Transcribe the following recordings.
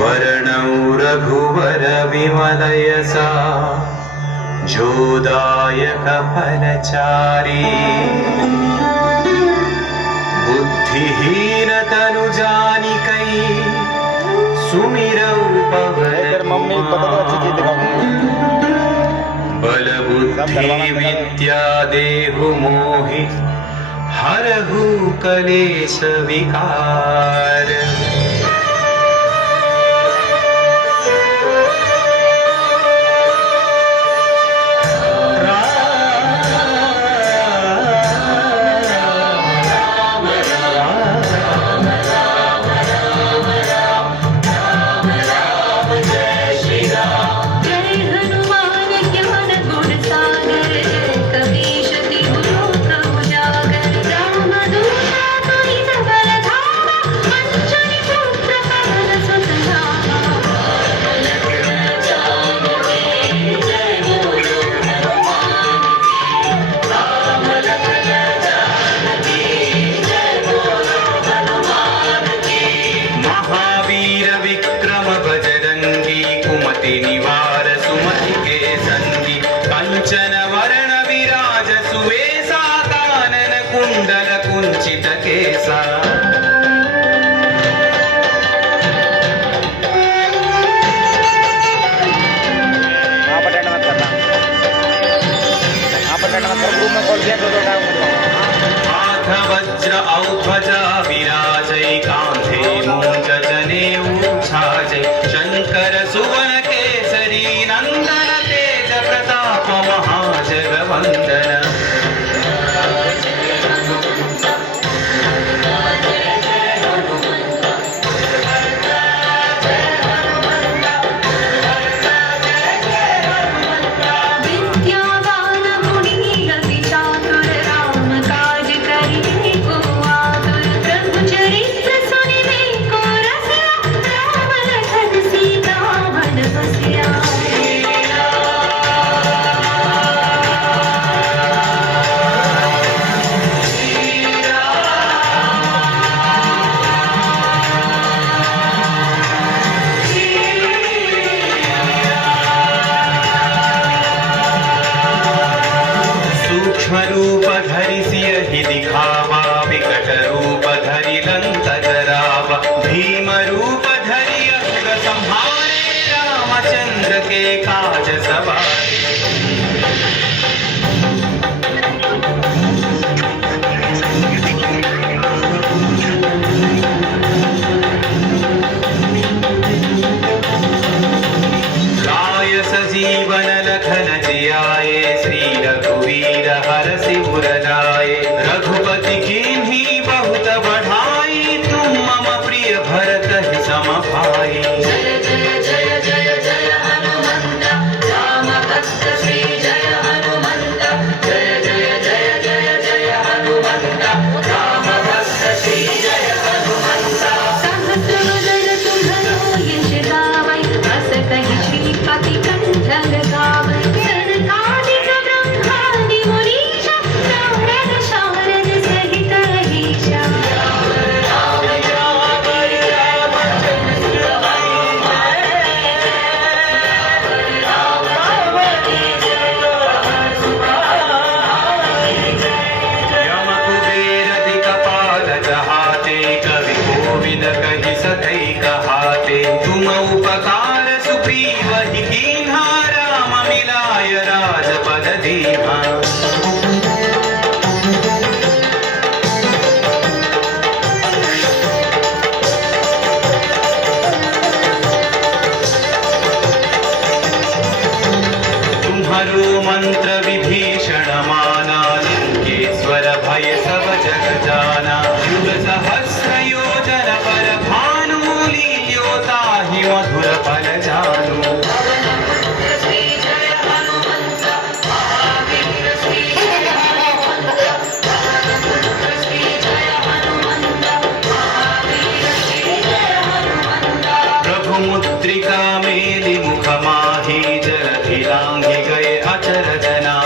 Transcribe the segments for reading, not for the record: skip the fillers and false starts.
वर्णौ रघुवर विमलयसा जोदायक फलचारी बुद्धिहीन तनु जानिकै सुमिरौ पवन बल बुद्धि विद्या देहु मोहि हरहु कलेश विकार निवार सुमति के संगी कंचन वर्ण विराज सुवेसा कानन कुंडल कुंचित केसा हाथ वज्र औध्वजा विराजै कांधे मूंज जनेऊ छाजै शंकर सुवन केसरी नंदन तेज प्रताप महाजगवंदन रूप धरि सियहि दिखावा विकट रूप धरि लंक जरावा भीम रूप धरि असुर संहारे रामचंद्र के काज सवारे लाय सजीवन लखन जियाए श्री रघुवीर हरषि उर लाए रघुपति कीन्ही बहुत बढ़ाई तुम मम प्रिय भरत ही सम भाई जय जय जय जय जय हनुमंत राम भक्त श्री जय हनुमंत जय जय जय जय जय हनुमंत राम भक्त श्री जय हनुमंत सहस बदन तुम्हरो यश गावै अस कहि श्रीपति कंठ लगावै सनकादिक ब्रह्मादि मुनीश नारद शारद सहित अहिषा यम कुबेर दिक्पाल जहाते कवि कोविद कहि सकै कहाते तुम उपकार सुग्रीव ही कीन्हा राम मिलाय राजपद दीन्हा तुम्हारो मंत्र विभीषण माना लिंगेश्वर भय सब जग जाना युग सहस्र योजन पर भानु लील्योता ही मधुर फल जानु श्री जय हनुमंत महावीर श्री जय हनुमंत श्री जय हनुमंत महावीर श्री जय हनुमंत प्रभु मुद्रिका मेलि मुख माही जलधि लांघि गए अचर जना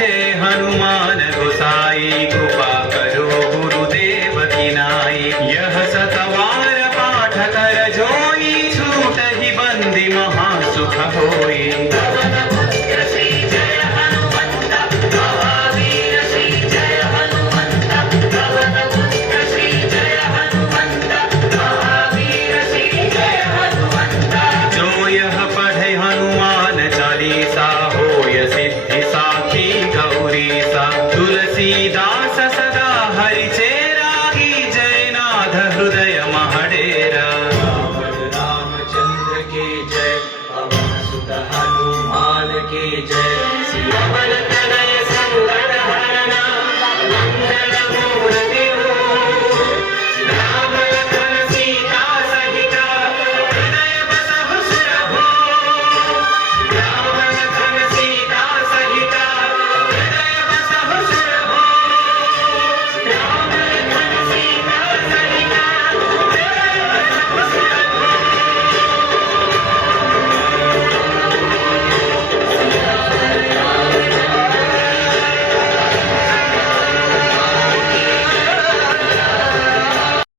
जय हनुमान गोसाई